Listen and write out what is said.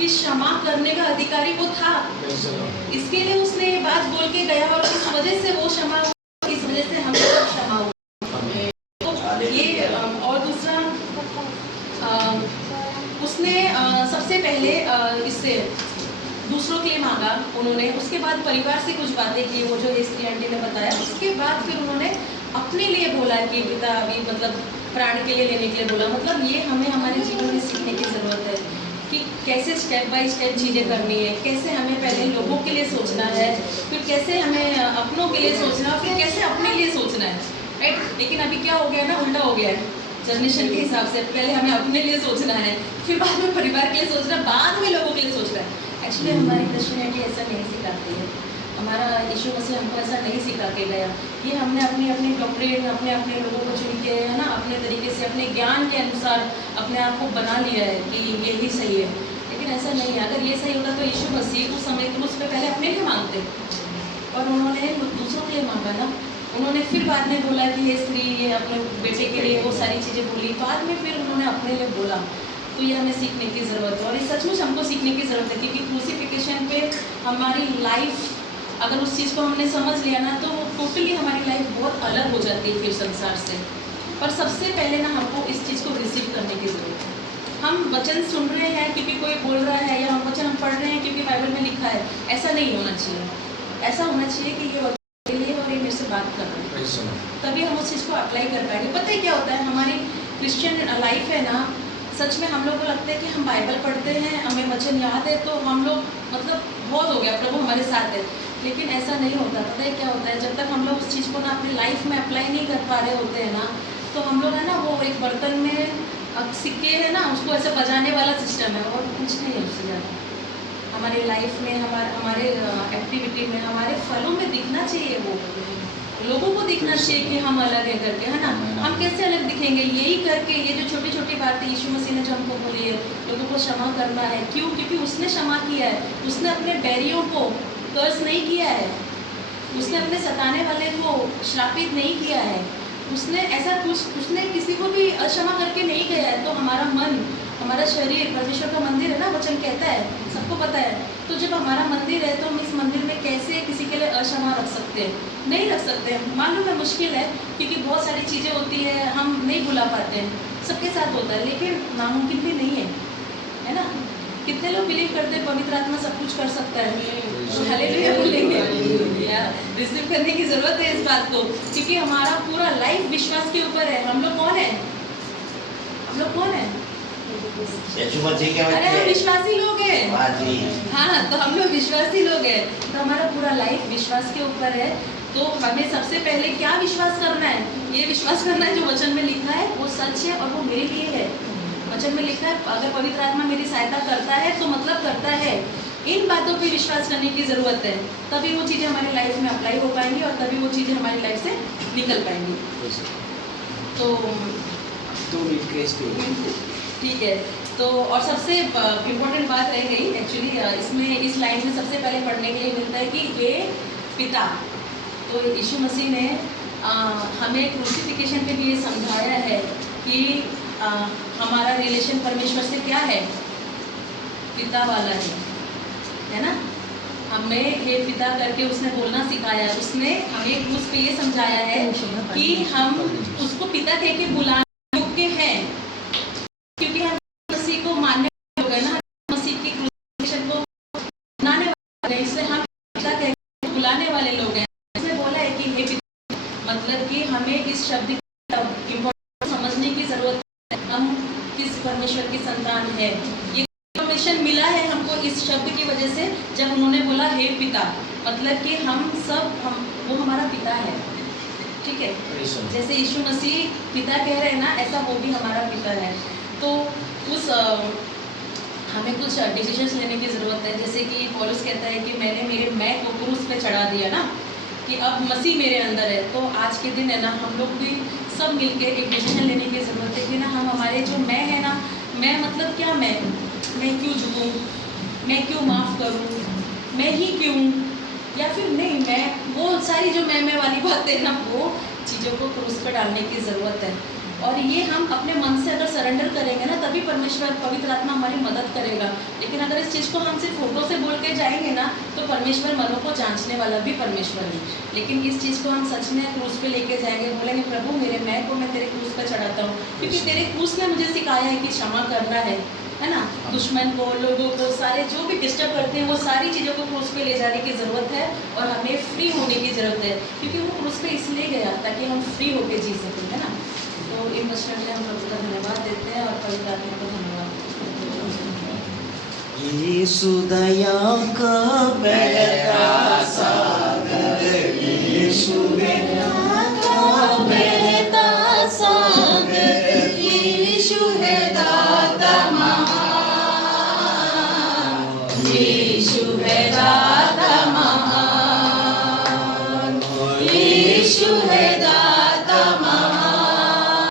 कि क्षमा करने का अधिकारी वो था, इसके लिए उसने ये बात बोल के गया और इस वजह से वो क्षमा, इस वजह से हम सब क्षमा हुआ। तो ये और दूसरा उसने सबसे पहले इससे दूसरों के लिए मांगा उन्होंने, उसके बाद परिवार से कुछ बातें की, वो जो स्त्री आंटी ने बताया, उसके बाद फिर उन्होंने अपने लिए बोला कि पिता अभी मतलब प्राण के लिए लेने के लिए बोला। मतलब ये हमें हमारे जीवन में सीखने की ज़रूरत है कि कैसे स्टेप बाय स्टेप चीज़ें करनी है, कैसे हमें पहले लोगों के लिए सोचना है, फिर कैसे हमें अपनों के लिए सोचना है, फिर कैसे अपने लिए सोचना है, राइट। लेकिन अभी क्या हो गया ना, उल्टा हो गया है जनरेशन के हिसाब से। पहले हमें अपने लिए सोचना है, फिर बाद में परिवार के लिए सोचना है, बाद में लोगों के लिए सोचना है। एक्चुअली हमारी क्रिश्चियनिटी ऐसा नहीं सिखाती है, हमारा यीशु मसीह हमको ऐसा नहीं सिखा के गया। ये हमने अपनी अपनी डॉक्ट्रिन, अपने अपने लोगों को चुन के, है ना, अपने तरीके से अपने ज्ञान के अनुसार अपने आप को बना लिया है कि ये ही सही है, लेकिन ऐसा नहीं है। अगर ये सही होता तो यीशु मसीह उस समय तो उस पर पहले अपने लिए मांगते, और उन्होंने दूसरों के लिए मांगा ना। उन्होंने फिर बाद में बोला कि ये स्त्री ये अपने बेटे के लिए वो सारी चीज़ें बोली, बाद में फिर उन्होंने अपने लिए बोला। तो ये हमें सीखने की ज़रूरत है, और ये सचमुच हमको सीखने की ज़रूरत है, क्योंकि क्रूसिफिकेशन पे हमारी लाइफ, अगर उस चीज़ को हमने समझ लिया ना, तो वो टोटली हमारी लाइफ बहुत अलग हो जाती है फिर संसार से। पर सबसे पहले ना हमको इस चीज़ को रिसीव करने की ज़रूरत है। हम वचन सुन रहे हैं क्योंकि कोई बोल रहा है, या हम वचन हम पढ़ रहे हैं क्योंकि बाइबल में लिखा है, ऐसा नहीं होना चाहिए। ऐसा होना चाहिए कि ये वचन लिए और ये मेरे से बात कर रहे हैं, तभी हम उस चीज़ को अप्लाई कर पाएंगे। पता है क्या होता है, हमारी क्रिश्चियन लाइफ है ना, सच में हम लोग को लगता है कि हम बाइबल पढ़ते हैं, हमें वचन याद है, तो हम लोग मतलब बहुत हो गया, प्रभु हमारे साथ है। लेकिन ऐसा नहीं होता। पता है क्या होता है, जब तक हम लोग उस चीज़ को ना अपनी लाइफ में अप्लाई नहीं कर पा रहे होते हैं ना, तो हम लोग है ना, वो एक बर्तन में सिक्के है ना, उसको ऐसे बजाने वाला सिस्टम है, और कुछ नहीं है उससे ज़्यादा। हमारी लाइफ में, हमारे एक्टिविटी में, हमारे फलों में दिखना चाहिए, वो लोगों को दिखना चाहिए कि हम अलग हैं करके, है ना। हम कैसे अलग दिखेंगे, यही करके, ये जो छोटी छोटी बातें यीशु मसीह ने जो हमको बोली है, लोगों को क्षमा करना है। क्यों? क्योंकि उसने क्षमा किया है, उसने अपने बैरियों को कर्ज नहीं किया है, उसने अपने सताने वाले को श्रापित नहीं किया है, उसने ऐसा कुछ, उसने किसी को भी अक्षमा करके नहीं गया है। तो हमारा मन, हमारा शरीर परमेश्वर का मंदिर है ना, वचन कहता है, सबको पता है। तो जब हमारा मंदिर है, तो हम इस मंदिर में कैसे किसी के लिए अक्षमा रख सकते हैं? नहीं रख सकते हैं। मालूम है मुश्किल है, क्योंकि बहुत सारी चीज़ें होती है, हम नहीं भुला पाते हैं, सबके साथ होता है, लेकिन नामुमकिन भी नहीं है, है ना। कितने लोग बिलीव करते हैं पवित्र आत्मा सब कुछ कर सकता है? हालेलुया बोलेंगे। रिसीव करने की जरूरत है इस बात को, क्योंकि हमारा पूरा लाइफ विश्वास के ऊपर है। हम लोग कौन है? हम लोग कौन है? अरे हम विश्वासी लोग हैं। हाँ, तो हम लोग विश्वासी लोग हैं, तो हमारा पूरा लाइफ विश्वास के ऊपर है। तो हमें सबसे पहले क्या विश्वास करना है? ये विश्वास करना है जो वचन में लिखा है वो सच है, और वो मेरे लिए है। वचन में लिखा है, अगर पवित्र आत्मा मेरी सहायता करता है तो मतलब करता है। इन बातों पे विश्वास करने की ज़रूरत है, तभी वो चीज़ें हमारी लाइफ में अप्लाई हो पाएंगी, और तभी वो चीज़ें हमारी लाइफ से निकल पाएंगी। तो 2 मिनट ठीक है। तो और सबसे इम्पोर्टेंट बात रह गई एक्चुअली इसमें, इस लाइन में सबसे पहले पढ़ने के लिए मिलता है कि हे पिता। तो यीशु मसीह ने हमें क्रूसिफिकेशन पे भी ये समझाया है कि हमारा रिलेशन परमेश्वर से क्या है? पिता वाला है ना। हमें हे पिता करके उसने बोलना सिखाया, उसने हमें क्रूस पे ये समझाया है कि हम उसको पिता कह के बुलाने योग्य हैं, क्योंकि हम मसीह को मानने वाले लोग हैं ना, मसीह की क्रूसिफिकेशन को मानने वाले हैं, इसलिए हम पिता कह के बुलाने वाले लोग हैं। उसने बोला है कि हे पिता, मतलब कि हमें इस शब्द की समझने की जरूरत है, हम किस परमेश्वर की संतान है। ये इन्फॉर्मेशन मिला है हमको इस शब्द की वजह से, जब उन्होंने बोला हे पिता, मतलब कि वो हमारा पिता है, ठीक है। जैसे यीशु मसीह पिता कह रहे हैं ना, ऐसा वो भी हमारा पिता है। तो हमें कुछ डिसीजंस लेने की ज़रूरत है। जैसे कि पौलुस कहता है कि मैंने मेरे मैं को क्रूस पे चढ़ा दिया ना, कि अब मसीह मेरे अंदर है। तो आज के दिन है ना, हम लोग भी सब मिलके एक डिसीजन लेने की ज़रूरत है कि ना, हम हमारे जो मैं है ना, मैं मतलब क्या मैं क्यों झुकूँ, मैं क्यों माफ़ करूँ, मैं ही क्यों, या फिर नहीं मैं, वो सारी जो मैं वाली बातें ना, वो चीज़ों को क्रूस पर डालने की ज़रूरत है। और ये हम अपने मन से अगर सरेंडर करेंगे ना, तभी परमेश्वर पवित्र आत्मा हमारी मदद करेगा। लेकिन अगर इस चीज़ को हम सिर्फ फोटो से बोल के जाएंगे ना, तो परमेश्वर मनों को जांचने वाला भी परमेश्वर है। लेकिन इस चीज़ को हम सच में क्रूस पे लेके जाएंगे, बोलेंगे प्रभु मेरे मैं को मैं तेरे क्रूस पे चढ़ाता हूँ, क्योंकि तेरे क्रूस ने मुझे सिखाया है कि क्षमा करना है ना, दुश्मन को, लोगों को, सारे जो भी डिस्टर्ब करते हैं वो सारी चीज़ों को क्रूस पे ले जाने की ज़रूरत है। और हमें फ्री होने की ज़रूरत है, क्योंकि वो क्रूस पे इसलिए गया ताकि हम फ्री होके जी सकें, है ना। तो इन वचनों में हम प्रभु का धन्यवाद देते हैं और पवित्र आत्मा को धन्यवाद। यीशु दया का बहता